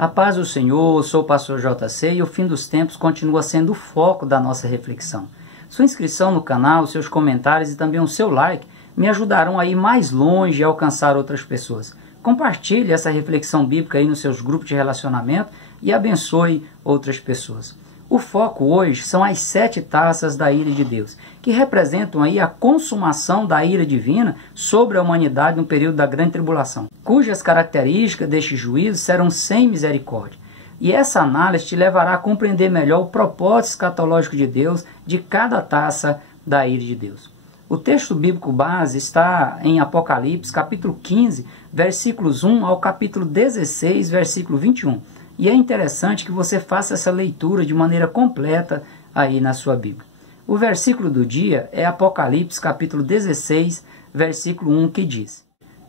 A paz do Senhor, sou o pastor JC e o fim dos tempos continua sendo o foco da nossa reflexão. Sua inscrição no canal, seus comentários e também o seu like me ajudarão a ir mais longe e alcançar outras pessoas. Compartilhe essa reflexão bíblica aí nos seus grupos de relacionamento e abençoe outras pessoas. O foco hoje são as 7 taças da ira de Deus, que representam aí a consumação da ira divina sobre a humanidade no período da grande tribulação, cujas características deste juízo serão sem misericórdia. E essa análise te levará a compreender melhor o propósito escatológico de Deus de cada taça da ira de Deus. O texto bíblico base está em Apocalipse, capítulo 15, versículos 1 ao capítulo 16, versículo 21. E é interessante que você faça essa leitura de maneira completa aí na sua Bíblia. O versículo do dia é Apocalipse, capítulo 16, versículo 1, que diz: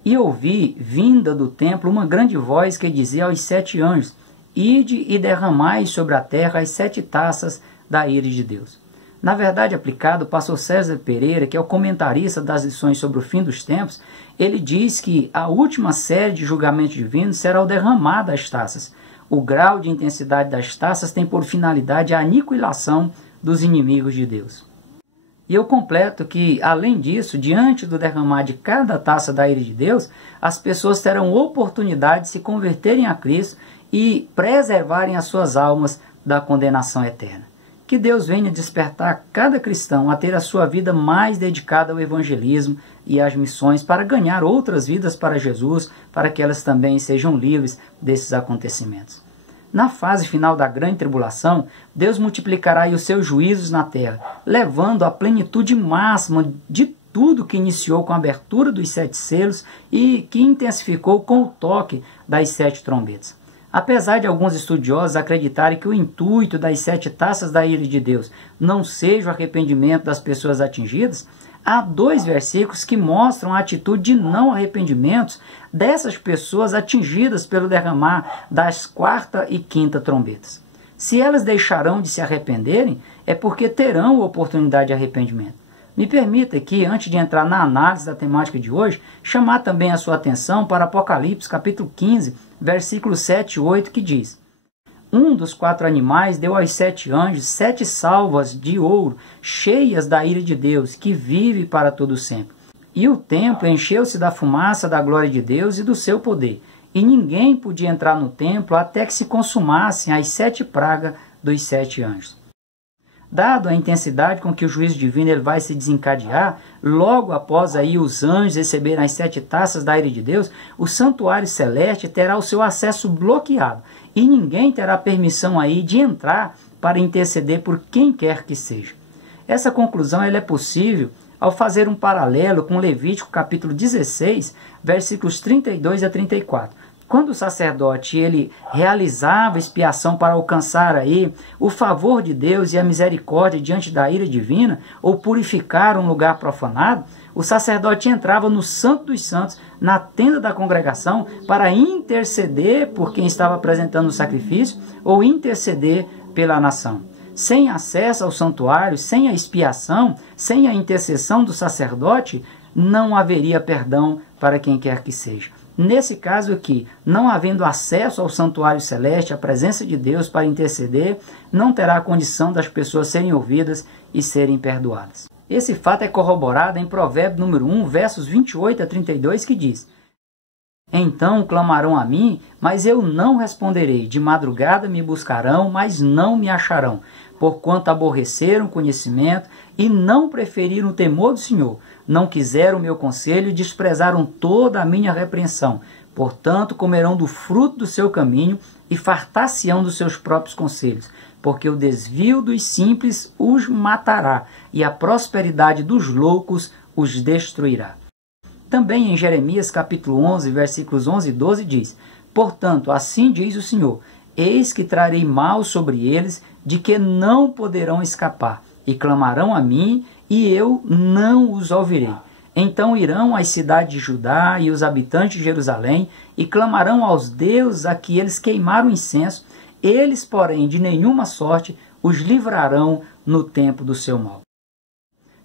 E ouvi, vinda do templo, uma grande voz que dizia aos 7 anjos: Ide e derramai sobre a terra as 7 taças da ira de Deus. Na verdade aplicado, o pastor César Pereira, que é o comentarista das lições sobre o fim dos tempos, ele diz que a última série de julgamentos divinos será o derramar das taças. O grau de intensidade das taças tem por finalidade a aniquilação dos inimigos de Deus. E eu completo que, além disso, diante do derramar de cada taça da ira de Deus, as pessoas terão oportunidade de se converterem a Cristo e preservarem as suas almas da condenação eterna. Que Deus venha despertar cada cristão a ter a sua vida mais dedicada ao evangelismo e às missões para ganhar outras vidas para Jesus, para que elas também sejam livres desses acontecimentos. Na fase final da grande tribulação, Deus multiplicará os seus juízos na terra, levando à plenitude máxima de tudo que iniciou com a abertura dos 7 selos e que intensificou com o toque das 7 trombetas. Apesar de alguns estudiosos acreditarem que o intuito das 7 taças da ira de Deus não seja o arrependimento das pessoas atingidas, há 2 versículos que mostram a atitude de não arrependimentos dessas pessoas atingidas pelo derramar das 4ª e 5ª trombetas. Se elas deixarão de se arrependerem, é porque terão oportunidade de arrependimento. Me permita aqui, antes de entrar na análise da temática de hoje, chamar também a sua atenção para Apocalipse, capítulo 15, versículos 7 e 8, que diz: Um dos 4 animais deu aos 7 anjos 7 salvas de ouro, cheias da ira de Deus, que vive para todo sempre. E o templo encheu-se da fumaça da glória de Deus e do seu poder. E ninguém podia entrar no templo até que se consumassem as 7 pragas dos 7 anjos. Dado a intensidade com que o juízo divino ele vai se desencadear, logo após aí os anjos receberem as 7 taças da ira de Deus, o santuário celeste terá o seu acesso bloqueado e ninguém terá permissão aí de entrar para interceder por quem quer que seja. Essa conclusão ela é possível ao fazer um paralelo com Levítico capítulo 16, versículos 32 a 34. Quando o sacerdote ele realizava expiação para alcançar aí o favor de Deus e a misericórdia diante da ira divina, ou purificar um lugar profanado, o sacerdote entrava no Santo dos Santos, na tenda da congregação, para interceder por quem estava apresentando o sacrifício ou interceder pela nação. Sem acesso ao santuário, sem a expiação, sem a intercessão do sacerdote, não haveria perdão para quem quer que seja. Nesse caso aqui, não havendo acesso ao santuário celeste, à presença de Deus para interceder, não terá a condição das pessoas serem ouvidas e serem perdoadas. Esse fato é corroborado em Provérbios número 1, versos 28 a 32, que diz: Então clamarão a mim, mas eu não responderei. De madrugada me buscarão, mas não me acharão. Porquanto aborreceram o conhecimento e não preferiram o temor do Senhor. Não quiseram o meu conselho e desprezaram toda a minha repreensão. Portanto, comerão do fruto do seu caminho e fartar-se-ão dos seus próprios conselhos. Porque o desvio dos simples os matará e a prosperidade dos loucos os destruirá. Também em Jeremias capítulo 11, versículos 11 e 12 diz: Portanto, assim diz o Senhor, eis que trarei mal sobre eles, de que não poderão escapar, e clamarão a mim, e eu não os ouvirei. Então irão as cidades de Judá e os habitantes de Jerusalém, e clamarão aos deuses a que eles queimaram incenso, eles, porém, de nenhuma sorte os livrarão no tempo do seu mal.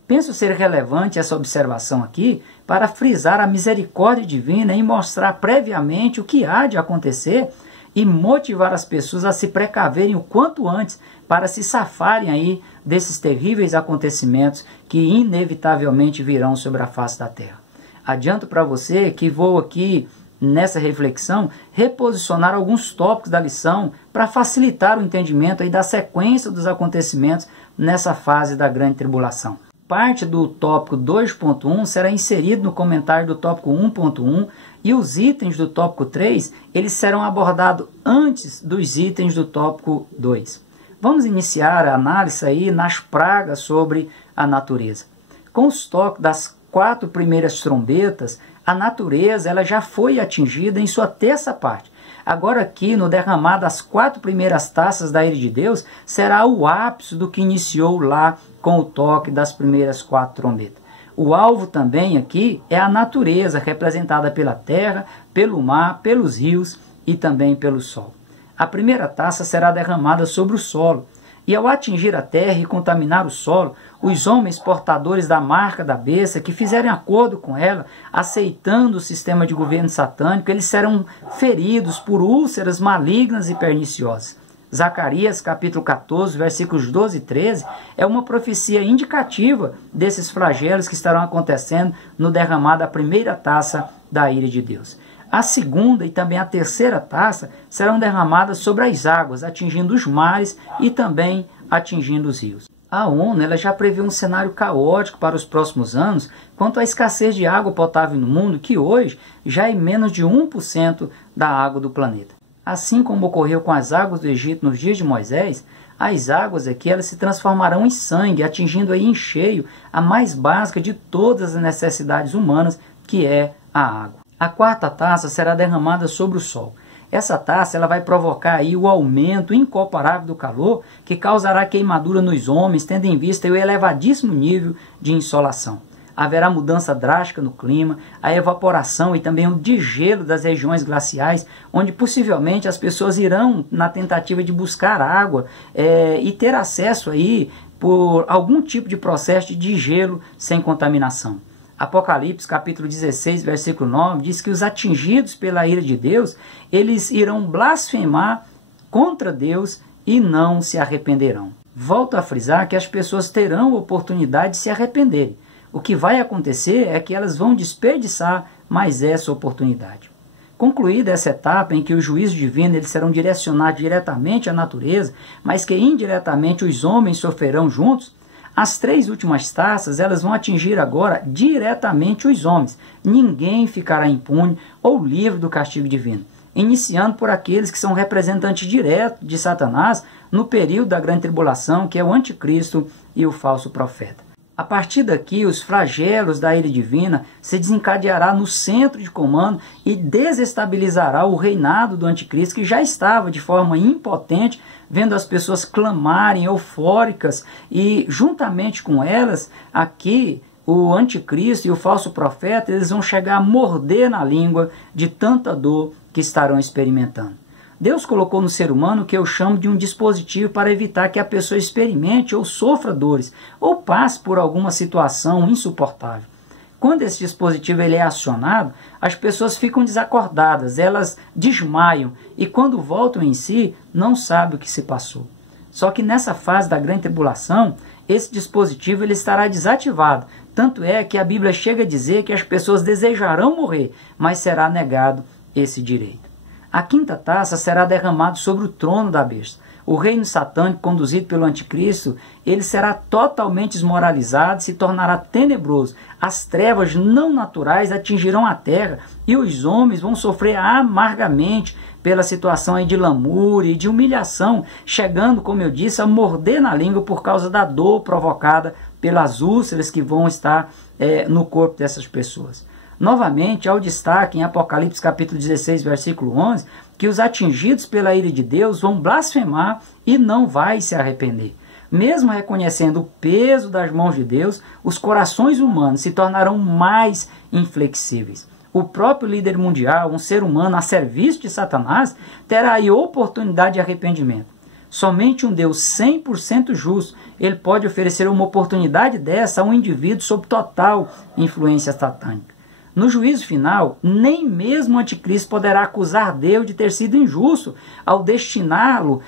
Penso ser relevante essa observação aqui para frisar a misericórdia divina e mostrar previamente o que há de acontecer e motivar as pessoas a se precaverem o quanto antes para se safarem aí desses terríveis acontecimentos que inevitavelmente virão sobre a face da terra. Adianto para você que vou aqui, nessa reflexão, reposicionar alguns tópicos da lição para facilitar o entendimento aí da sequência dos acontecimentos nessa fase da grande tribulação. Parte do tópico 2.1 será inserido no comentário do tópico 1.1 e os itens do tópico 3 eles serão abordados antes dos itens do tópico 2. Vamos iniciar a análise aí nas pragas sobre a natureza. Com os toques das 4 primeiras trombetas, a natureza ela já foi atingida em sua terça parte. Agora aqui, no derramar das 4 primeiras taças da ira de Deus, será o ápice do que iniciou lá com o toque das primeiras 4 trombetas. O alvo também aqui é a natureza, representada pela terra, pelo mar, pelos rios e também pelo sol. A primeira taça será derramada sobre o solo, e ao atingir a terra e contaminar o solo, os homens portadores da marca da besta, que fizerem acordo com ela, aceitando o sistema de governo satânico, eles serão feridos por úlceras malignas e perniciosas. Zacarias, capítulo 14, versículos 12 e 13, é uma profecia indicativa desses flagelos que estarão acontecendo no derramar da primeira taça da ira de Deus. A segunda e também a terceira taça serão derramadas sobre as águas, atingindo os mares e também atingindo os rios. A ONU ela já prevê um cenário caótico para os próximos anos quanto à escassez de água potável no mundo, que hoje já é menos de 1% da água do planeta. Assim como ocorreu com as águas do Egito nos dias de Moisés, as águas aqui elas se transformarão em sangue, atingindo aí em cheio a mais básica de todas as necessidades humanas, que é a água. A quarta taça será derramada sobre o sol. Essa taça ela vai provocar aí o aumento incomparável do calor, que causará queimadura nos homens, tendo em vista o elevadíssimo nível de insolação. Haverá mudança drástica no clima, a evaporação e também o degelo das regiões glaciais, onde possivelmente as pessoas irão na tentativa de buscar água e ter acesso aí por algum tipo de processo de degelo sem contaminação. Apocalipse, capítulo 16, versículo 9, diz que os atingidos pela ira de Deus, eles irão blasfemar contra Deus e não se arrependerão. Volto a frisar que as pessoas terão oportunidade de se arrependerem. O que vai acontecer é que elas vão desperdiçar mais essa oportunidade. Concluída essa etapa em que os juízos divinos eles serão direcionados diretamente à natureza, mas que indiretamente os homens sofrerão juntos, as 3 últimas taças elas vão atingir agora diretamente os homens. Ninguém ficará impune ou livre do castigo divino, iniciando por aqueles que são representantes diretos de Satanás no período da grande tribulação, que é o anticristo e o falso profeta. A partir daqui, os flagelos da ira divina se desencadeará no centro de comando e desestabilizará o reinado do anticristo, que já estava de forma impotente, vendo as pessoas clamarem eufóricas, e juntamente com elas, aqui, o anticristo e o falso profeta, eles vão chegar a morder na língua de tanta dor que estarão experimentando. Deus colocou no ser humano o que eu chamo de um dispositivo para evitar que a pessoa experimente ou sofra dores, ou passe por alguma situação insuportável. Quando esse dispositivo ele é acionado, as pessoas ficam desacordadas, elas desmaiam e quando voltam em si, não sabem o que se passou. Só que nessa fase da grande tribulação, esse dispositivo ele estará desativado. Tanto é que a Bíblia chega a dizer que as pessoas desejarão morrer, mas será negado esse direito. A quinta taça será derramada sobre o trono da besta. O reino satânico, conduzido pelo anticristo, ele será totalmente desmoralizado, se tornará tenebroso. As trevas não naturais atingirão a terra e os homens vão sofrer amargamente pela situação aí de lamúria e de humilhação, chegando, como eu disse, a morder na língua por causa da dor provocada pelas úlceras que vão estar no corpo dessas pessoas. Novamente, há o destaque em Apocalipse capítulo 16, versículo 11, que os atingidos pela ira de Deus vão blasfemar e não vai se arrepender. Mesmo reconhecendo o peso das mãos de Deus, os corações humanos se tornarão mais inflexíveis. O próprio líder mundial, um ser humano a serviço de Satanás, terá aí oportunidade de arrependimento. Somente um Deus 100% justo, ele pode oferecer uma oportunidade dessa a um indivíduo sob total influência satânica. No juízo final, nem mesmo o anticristo poderá acusar Deus de ter sido injusto ao destiná-lo,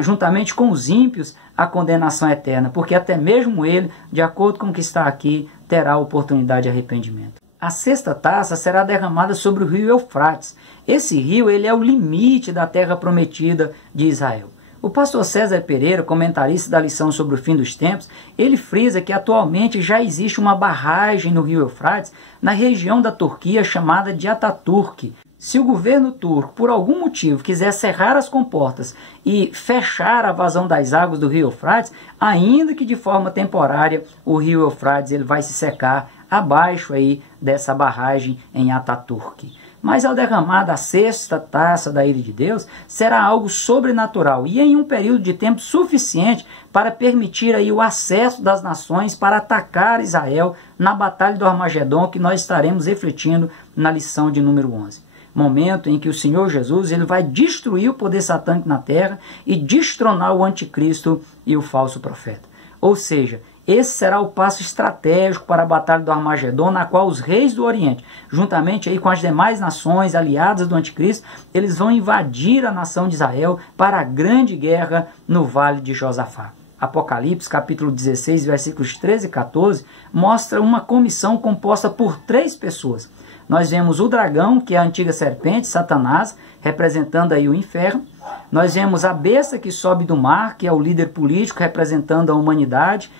juntamente com os ímpios, à condenação eterna, porque até mesmo ele, de acordo com o que está aqui, terá oportunidade de arrependimento. A sexta taça será derramada sobre o rio Eufrates. Esse rio ele é o limite da terra prometida de Israel. O pastor César Pereira, comentarista da lição sobre o fim dos tempos, ele frisa que atualmente já existe uma barragem no rio Eufrates, na região da Turquia chamada de Ataturk. Se o governo turco, por algum motivo, quiser cerrar as comportas e fechar a vazão das águas do rio Eufrates, ainda que de forma temporária, o rio Eufrates ele vai se secar abaixo aí dessa barragem em Ataturk. Mas ao derramar da sexta taça da ira de Deus, será algo sobrenatural e em um período de tempo suficiente para permitir aí o acesso das nações para atacar Israel na batalha do Armagedon, que nós estaremos refletindo na lição de número 11. Momento em que o Senhor Jesus ele vai destruir o poder satânico na terra e destronar o anticristo e o falso profeta. Ou seja, esse será o passo estratégico para a batalha do Armagedon, na qual os reis do Oriente, juntamente aí com as demais nações aliadas do anticristo, eles vão invadir a nação de Israel para a grande guerra no Vale de Josafá. Apocalipse, capítulo 16, versículos 13 e 14, mostra uma comissão composta por 3 pessoas. Nós vemos o dragão, que é a antiga serpente, Satanás, representando aí o inferno. Nós vemos a besta que sobe do mar, que é o líder político, representando a humanidade,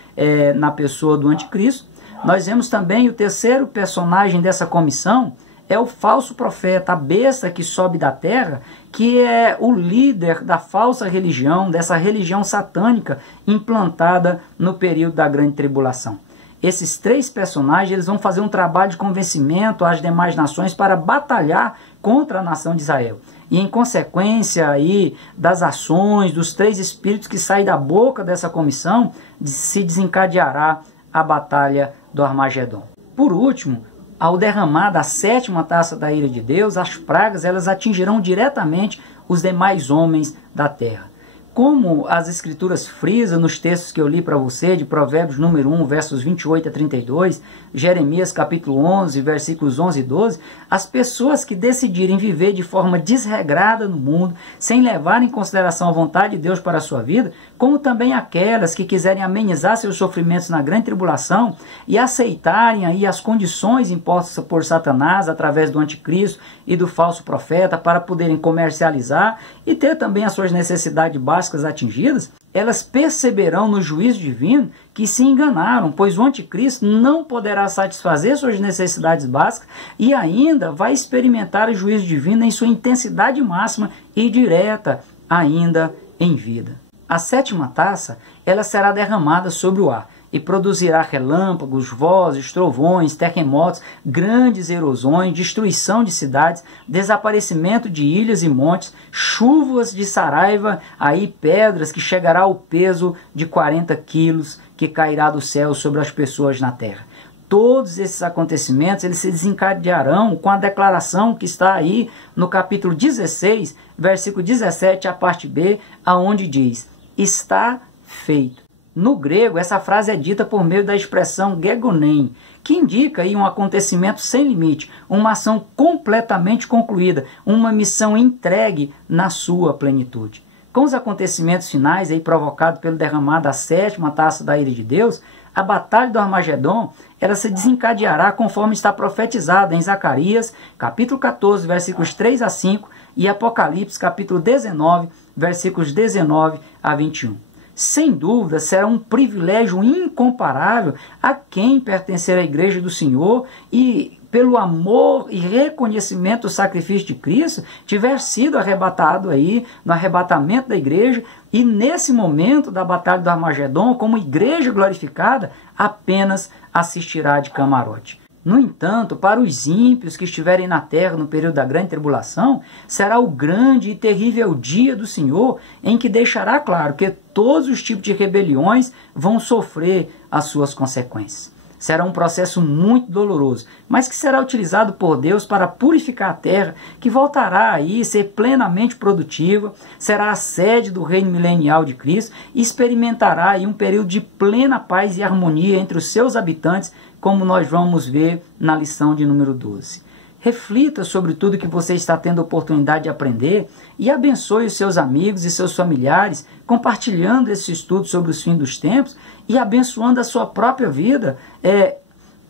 na pessoa do anticristo. Nós vemos também o terceiro personagem dessa comissão, é o falso profeta, a besta que sobe da terra, que é o líder da falsa religião, dessa religião satânica implantada no período da grande tribulação. Esses 3 personagens eles vão fazer um trabalho de convencimento às demais nações para batalhar contra a nação de Israel. E em consequência aí das ações dos 3 espíritos que saem da boca dessa comissão, se desencadeará a batalha do Armagedon. Por último, ao derramar da 7ª taça da ira de Deus, as pragas elas atingirão diretamente os demais homens da terra. Como as escrituras frisam nos textos que eu li para você, de Provérbios número 1, versos 28 a 32, Jeremias capítulo 11, versículos 11 e 12, as pessoas que decidirem viver de forma desregrada no mundo, sem levar em consideração a vontade de Deus para a sua vida, como também aquelas que quiserem amenizar seus sofrimentos na grande tribulação e aceitarem aí as condições impostas por Satanás através do anticristo e do falso profeta para poderem comercializar e ter também as suas necessidades básicas atingidas, elas perceberão no juízo divino que se enganaram, pois o anticristo não poderá satisfazer suas necessidades básicas e ainda vai experimentar o juízo divino em sua intensidade máxima e direta ainda em vida. A 7ª taça, ela será derramada sobre o ar e produzirá relâmpagos, vozes, trovões, terremotos, grandes erosões, destruição de cidades, desaparecimento de ilhas e montes, chuvas de saraiva, aí pedras que chegará ao peso de 40 quilos que cairá do céu sobre as pessoas na terra. Todos esses acontecimentos eles se desencadearão com a declaração que está aí no capítulo 16, versículo 17, a parte B, aonde diz: está feito. No grego, essa frase é dita por meio da expressão gegonen, que indica aí um acontecimento sem limite, uma ação completamente concluída, uma missão entregue na sua plenitude. Com os acontecimentos finais aí provocados pelo derramar da 7ª taça da ira de Deus, a batalha do Armagedon ela se desencadeará conforme está profetizada em Zacarias, capítulo 14, versículos 3 a 5 e Apocalipse, capítulo 19, versículos 19 a 21. Sem dúvida, será um privilégio incomparável a quem pertencer à Igreja do Senhor e, pelo amor e reconhecimento do sacrifício de Cristo, tiver sido arrebatado aí no arrebatamento da igreja e nesse momento da batalha do Armagedon, como igreja glorificada, apenas assistirá de camarote. No entanto, para os ímpios que estiverem na terra no período da grande tribulação, será o grande e terrível dia do Senhor, em que deixará claro que todos os tipos de rebeliões vão sofrer as suas consequências. Será um processo muito doloroso, mas que será utilizado por Deus para purificar a terra, que voltará aí a ser plenamente produtiva, será a sede do reino milenial de Cristo e experimentará aí um período de plena paz e harmonia entre os seus habitantes, como nós vamos ver na lição de número 12. Reflita sobre tudo que você está tendo oportunidade de aprender e abençoe os seus amigos e seus familiares, compartilhando esse estudo sobre os fins dos tempos e abençoando a sua própria vida,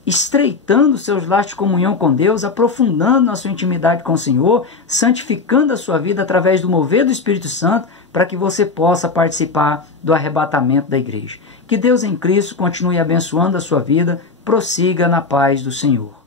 estreitando seus laços de comunhão com Deus, aprofundando a sua intimidade com o Senhor, santificando a sua vida através do mover do Espírito Santo, para que você possa participar do arrebatamento da igreja. Que Deus em Cristo continue abençoando a sua vida, prossiga na paz do Senhor.